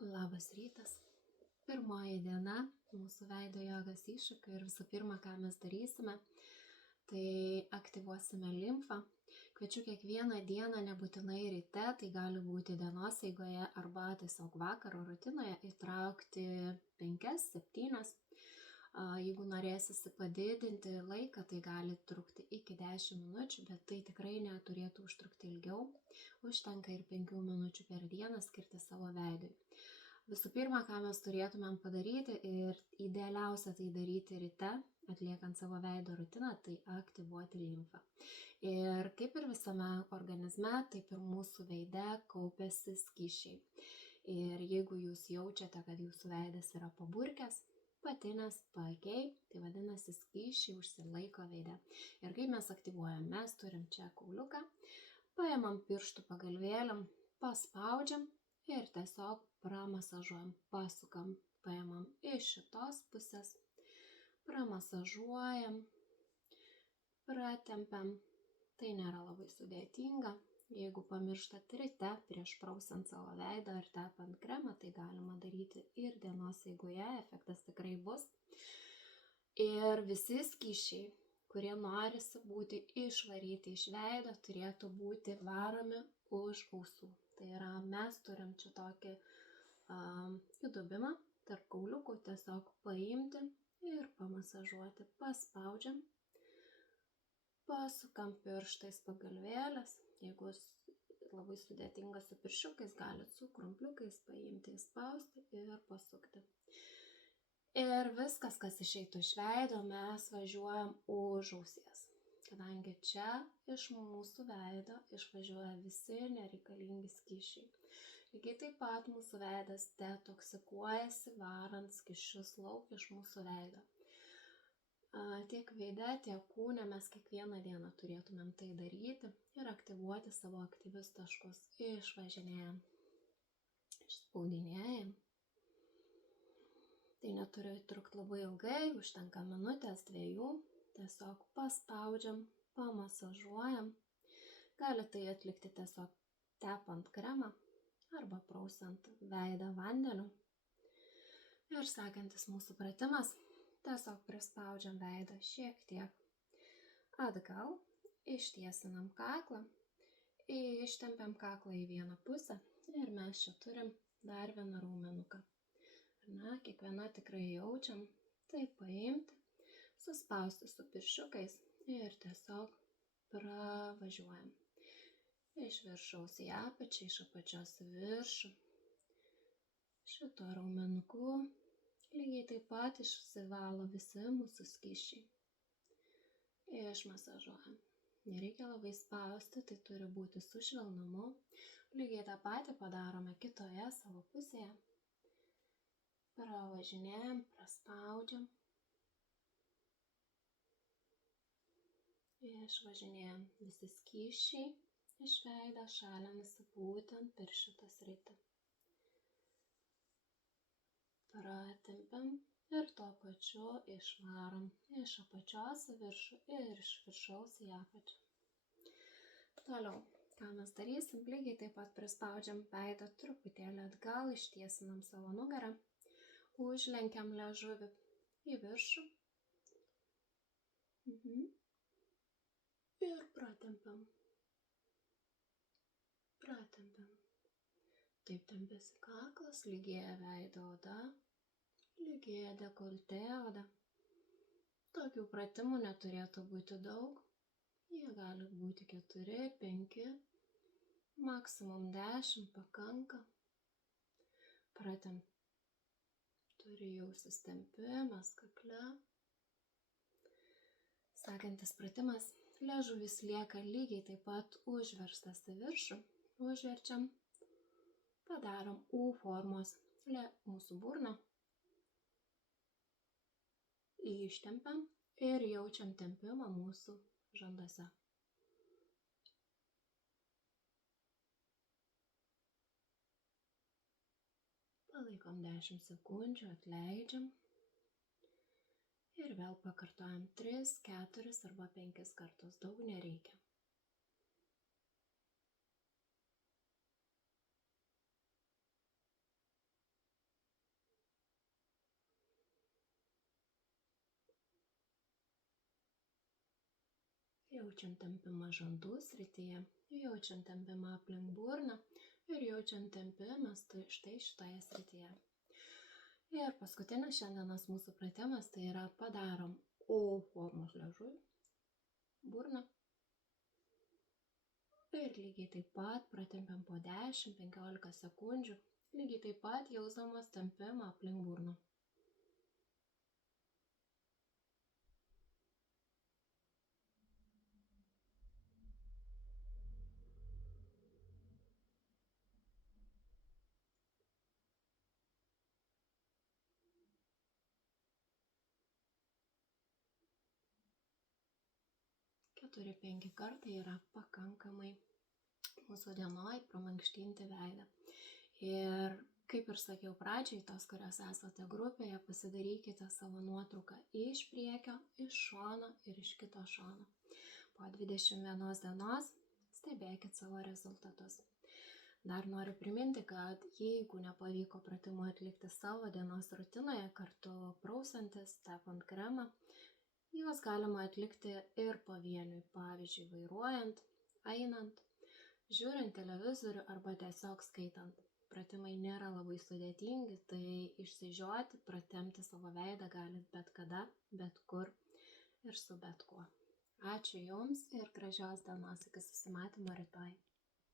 Labas rytas. Pirmoji diena mūsų veido jogos iššūkių ir visų pirma, ką mes darysime, tai aktyvuosime limfą. Kviečiu kiekvieną dieną, nebūtinai ryte, tai gali būti dienos eigoje arba tiesiog vakaro rutinoje įtraukti 5-7. Jeigu norėsisi padidinti laiką, tai gali trukti iki 10 minučių, bet tai tikrai neturėtų užtrukti ilgiau. Užtenka ir 5 minučių per dieną skirti savo veidui. Visų pirma, ką mes turėtumėm padaryti ir idealiausia tai daryti ryte, atliekant savo veido rutiną, tai aktyvuoti limfą. Ir kaip ir visame organizme, taip ir mūsų veide kaupiasi skysčiai. Ir jeigu jūs jaučiate, kad jūsų veidas yra paburkęs, patinęs, paakiai, tai vadinasi skysčiai užsilaiko veide. Ir kaip mes aktyvuojam, mes turim čia kauliuką, paimam pirštų pagalvėlėm, paspaudžiam ir tiesiog pramasažuojam, pasukam, paimam iš šitos pusės, pramasažuojam, pratempiam. Tai nėra labai sudėtinga. Jeigu pamirštat ryte prieš prausiant savo veidą ar tepant kremą, tai galima daryti ir dienos eigoje, efektas tikrai bus. Ir visi skysčiai, kurie norisi būti išvaryti iš veido, turėtų būti varomi už ausų. Tai yra, mes turim čia tokį įdubimą tarp kauliukų, tiesiog paimti ir pamasažuoti. Paspaudžiam, pasukam pirštais pagalvėlės. Jeigu labai sudėtinga su pirščiukais, galit su krumpliukais paimti, įspausti ir pasukti. Ir viskas, kas išeitų iš veido, mes važiuojam už ausies. Kadangi čia iš mūsų veido išvažiuoja visi nereikalingi skysčiai. Lygiai taip pat mūsų veidas detoksikuojasi, varant skysčius lauk iš mūsų veido. Tiek veide, tiek kūne mes kiekvieną dieną turėtumėm tai daryti ir aktyvuoti savo aktyvius taškus. Išvažinėjam, išspaudinėjam. Tai neturi trukti labai ilgai, užtenka minutės, 2. Tiesiog paspaudžiam, pamasažuojam. Galite tai atlikti tiesiog tepant kremą arba prausiant veidą vandeniu. Ir sekantis mūsų pratimas, tiesiog prispaudžiam veidą šiek tiek atgal, ištiesinam kaklą, ištempiam kaklą į vieną pusę ir mes čia turim dar vieną raumenuką. Kiekviena tikrai jaučiam, tai paimti, suspausti su pirščiukais ir tiesiog pravažiuojam. Iš viršaus į apačią, iš apačios į viršų. Šito raumenuku lygiai taip pat išsivalo visi mūsų skysčiai. Išmasažuojam. Nereikia labai spausti, tai turi būti su švelnumu. Lygiai tą patį padarome kitoje savo pusėje. Pravažinėjam, praspaudžiam. Išvažinėjam, visi skysčiai iš veido šalinasi būtent per šitą sritį. Pratempiam ir tuo pačiu išvarom iš apačios į viršų ir iš viršaus į apačią. Toliau, ką mes darysim, lygiai taip pat prispaudžiam veidą truputėlį atgal, ištiesinam savo nugarą, užlenkiam liežuvį į viršų. Ir pratempiam. Pratempiam. Taip tempiasi kaklas, lygėja veido oda, lygėja dekoltė oda. Tokių pratimų neturėtų būti daug. Jie gali būti 4, 5, maksimum 10 pakanka. Pratem. Turi jausis tempimas kakle. Sekantis pratimas. Liežuvis lieka lygiai taip pat užverstas į viršų. Užverčiam. Padarom U formos mūsų burną. Ištempiam ir jaučiam tempimą mūsų žanduose. Palaikom 10 sekundžių, atleidžiam. Ir vėl pakartojam 3, 4 arba 5 kartus, daug nereikia. Jaučiam tempimą žandų srityje, jaučiam tempimą aplink burną ir jaučiam tempimą štai šitoje srityje. Ir paskutinis šiandienos mūsų pratimas tai yra padarom O formos liežuvį, burną. Ir lygiai taip pat pratempiam po 10-15 sekundžių, lygiai taip pat jausdamas tempimą aplink burną. Keturi, 5 kartai yra pakankamai mūsų dienoj pramankštinti veidą. Ir kaip ir sakiau pradžiai, tos, kurios esate grupėje, pasidarykite savo nuotrauką iš priekio, iš šono ir iš kito šono. Po 21 dienos stebėkit savo rezultatus. Dar noriu priminti, kad jeigu nepavyko pratimų atlikti savo dienos rutinoje, kartu prausantis, tepant kremą, juos galima atlikti ir pavieniui, pavyzdžiui, vairuojant, einant, žiūrint televizorių arba tiesiog skaitant. Pratimai nėra labai sudėtingi, tai išsižioti, pratempti savo veidą galit bet kada, bet kur ir su bet kuo. Ačiū Jums ir gražios dienos, iki susimatymo rytoj.